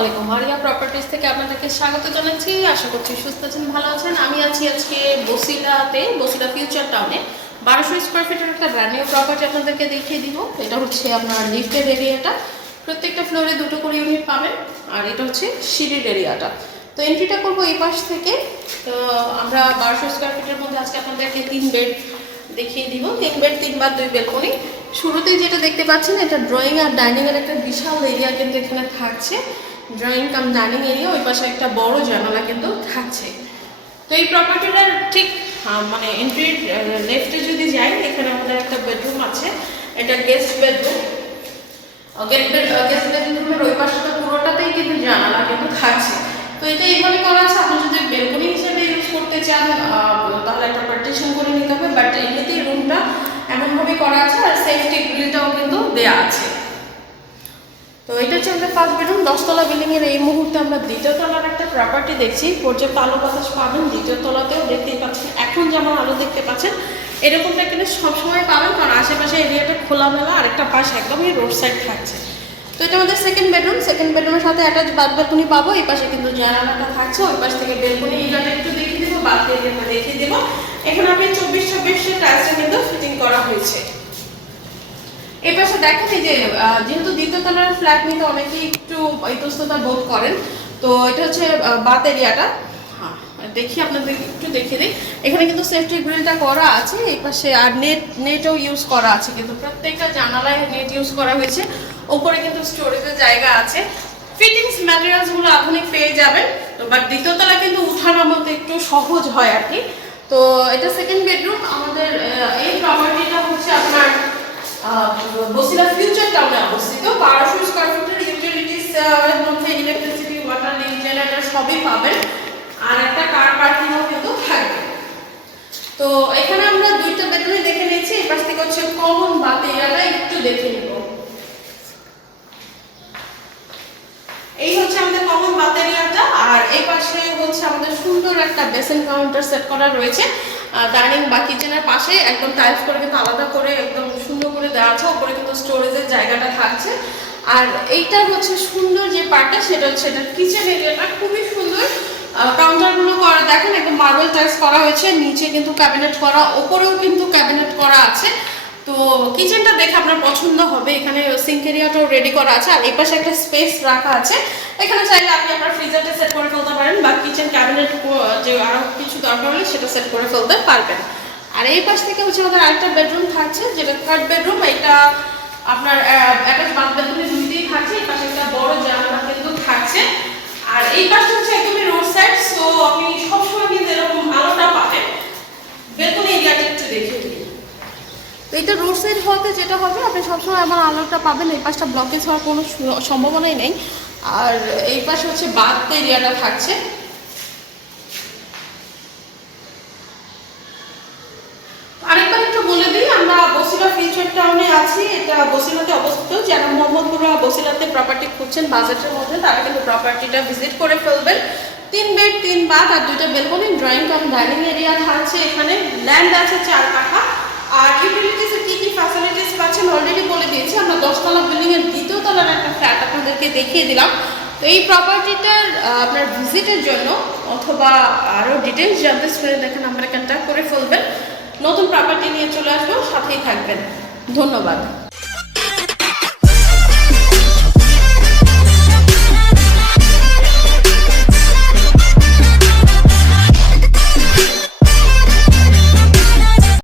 আলাইকুম, area properties থেকে আপনাদেরকে স্বাগত জানাচ্ছি। আশা করছি সুস্থ আছেন, ভালো আছেন। আমি আছি আজকে বসিলা ফিউচার টাউনে 1200 স্কোয়ার ফিটের একটা ব্র্যান্ড নিউ প্রপার্টি আপনাদেরকে দেখিয়ে দিব। এটা হচ্ছে আপনার লিফটের এরিয়াটা, প্রত্যেকটা ফ্লোরে দুটো করে ইউনিট পাবেন। আর এটা হচ্ছে সিঁড়ির এরিয়াটা। তো এন্ট্রিটা করবো এই পাশ থেকে। তো আমরা 1200 স্কোয়ার ফিটের মধ্যে আজকে আপনাদেরকে 3 বেড দেখিয়ে দিব। 3 বেড 3 বাথ 2 বেলকনি। শুরুতেই যেটা দেখতে পাচ্ছেন, এটা ড্রয়িং আর ডাইনিং এর একটা বিশাল এরিয়া কিন্তু এখানে থাকছে। ড্রয়িং কাম ডাইনিং এরিয়া, ওই পাশে একটা বড় জানালা কিন্তু থাকছে। তো এই প্রপার্টিটার ঠিক মানে এন্ট্রির লেফটে যদি যাই, এখানে আমাদের একটা বেডরুম আছে। এটা গেস্ট বেডরুম। গেস্ট বেডরুমের ওই পাশটা পুরোটাতেই কিন্তু জানালা কিন্তু থাকছে। তো এটা এইভাবে করা আছে। আপনি যদি বেলকনি হিসেবে ইউজ করতে চান তাহলে একটা পার্টিশন করে নিতে হবে, বাট এমনিতেই রুমটা এমনভাবে করা আছে। আর সেফটি গ্রিলটাও কিন্তু দেয়া আছে। তো এটা হচ্ছে আমাদের ফার্স্ট বেডরুম। 10তলা বিল্ডিং এর এই মুহূর্তে আমরা দ্বিতীয় তলার একটা প্রপার্টি দেখছি। পর্যাপ্ত আলো বাতাস পাবেন। দ্বিতীয় তলাতেও দেখতেই পাচ্ছেন, এখন যেমন আলো দেখতে পাচ্ছেন এরকমটা কিন্তু সবসময় পাবেন, কারণ আশেপাশে এরিয়াটা খোলামেলা আর একটা পাশ একদমই রোড সাইড থাকছে। তো এটা আমাদের সেকেন্ড বেডরুম। সেকেন্ড বেডরুমের সাথে অ্যাটাচ বাথ বেলকনি পাবো। এই পাশে কিন্তু জানালাটা থাকছে, ওই পাশ থেকে বেলকনি এরিয়াটা একটু দেখিয়ে দেবো, বাথ এরিয়াটা দেখিয়ে দেবো। এখানে আপনি 24-26 টাইলসটা কিন্তু ফিটিং করা হয়েছে। এই পাশে দেখেন, এই যে যেহেতু দ্বিতীয় তলার ফ্ল্যাট নিতে অনেকেই একটু ইতস্ততা বোধ করেন, তো এটা হচ্ছে বাথ এরিয়াটা। দেখি আপনাদের একটু দেখিয়ে দিই। এখানে কিন্তু সেফটি গ্রিলটা করা আছে এই পাশে, আর নেটও ইউজ করা আছে, কিন্তু প্রত্যেকটা জানালায় নেট ইউজ করা হয়েছে। উপরে কিন্তু স্টোরেজের জায়গা আছে। ফিটিংস ম্যাটেরিয়ালসগুলো আধুনিক পেয়ে যাবেন। তো বাট দ্বিতীয় তলা কিন্তু উঠানোর মতো একটু সহজ হয় আর কি। তো এটা সেকেন্ড বেডরুম। আমাদের এই প্রপার্টিটা হচ্ছে আপনার বসিলা ফিউচার টাউনে অবস্থিত। 1200 স্কোয়ার ফিটের ইউটিলিটিস এর মধ্যে ইলেকট্রিসিটি, ওয়াটার, লিক, জেনারেটর সবই পাবেন। আর একটা কার পার্কিংও কিন্তু থাকবে। তো এখানে আমরা দুইটা বেডরুমই দেখে নিয়েছি। এই পাশ থেকে হচ্ছে কমন বাথ এরিয়াটা একটু দেখে নিব। এই হচ্ছে আমাদের কমন বাথ এরিয়াটা। আর এই পাশে হচ্ছে আমাদের সুন্দর একটা বেসিন কাউন্টার সেট করা রয়েছে। ডাইনিং বা কিচেনের পাশে একদম টাইলস করে কিন্তু আলাদা করে একদম সুন্দর করে দেওয়া আছে। উপরে কিন্তু স্টোরেজের জায়গাটা থাকছে। আর এইটা হচ্ছে সুন্দর যে পার্টটা, সেটা হচ্ছে এটা কিচেন এরিয়াটা খুবই সুন্দর। কাউন্টারগুলো করা দেখেন, একদম মার্বেল টাইলস করা হয়েছে। নিচে কিন্তু ক্যাবিনেট করা, উপরেও কিন্তু ক্যাবিনেট করা আছে। তো কিচেনটা দেখে আপনার পছন্দ হবে। এখানে সিঙ্ক এরিয়াটাও রেডি করা আছে। আর এই পাশে একটা স্পেস রাখা আছে। এখানে চাইলে আপনি আপনার ফ্রিজারটা সেট করে ফেলতে পারেন, বা কিচেন ক্যাবিনেট যে আরও কিছু দরকার হলে সেটা সেট করে ফেলতে পারবেন। আর এই পাশ থেকে হচ্ছে আমাদের আরেকটা বেডরুম থাকছে, যেটা থার্ড বেডরুম। এটা আপনার অ্যাটাচ বাথ বেডরুমে দুইটাই থাকছে। এই পাশে একটা বড় জানালা কিন্তু থাকছে। আর এই পাশটা হচ্ছে একদমই রোড সাইড, সো আপনি সবসময় কিন্তু এরকম আলোটা পাবেন। বেলকনি এরিয়াটা একটু দেখে দিই। এইটা রোড সাইড হওয়াতে যেটা হবে, আপনি সবসময় আমার আলোটা পাবেন। এই পাশটা ব্লকেজ হওয়ার কোনো সম্ভাবনাই নেই। আর এই পাশে হচ্ছে বাথ এরিয়াটা থাকছে। আরেকবার একটু বলে দিই, আমরা বসিলা ফিউচার টাউনে আছি। এটা বসিলাতে অবস্থিত। যারা মোহাম্মদপুর বসিলাতে প্রপার্টি খুঁজছেন বাজেটের মধ্যে, তারা কিন্তু প্রপার্টিটা ভিজিট করে ফেলবেন। 3 বেড 3 বাথ আর 2টা balcony, drawing cum dining area থাকছে। এখানে ল্যান্ড আছে 4 কাঠা। আর ইউটিলিটিস কি কি ফ্যাসিলিটিস পাচ্ছেন অলরেডি বলে দিয়েছি। আমরা 10তলা বিল্ডিং এর দ্বিতীয় তলার একটা ফ্ল্যাট আপনাদেরকে দেখিয়ে দিলাম। তো এই প্রপার্টিটার আপনার ভিজিটের জন্য অথবা আরও ডিটেলস জানতে স্ক্রিনে দেখেন নাম্বারে কন্ট্যাক্ট করে ফেলবেন। নতুন প্রপার্টি নিয়ে চলে আসবো, সাথেই থাকবেন। ধন্যবাদ।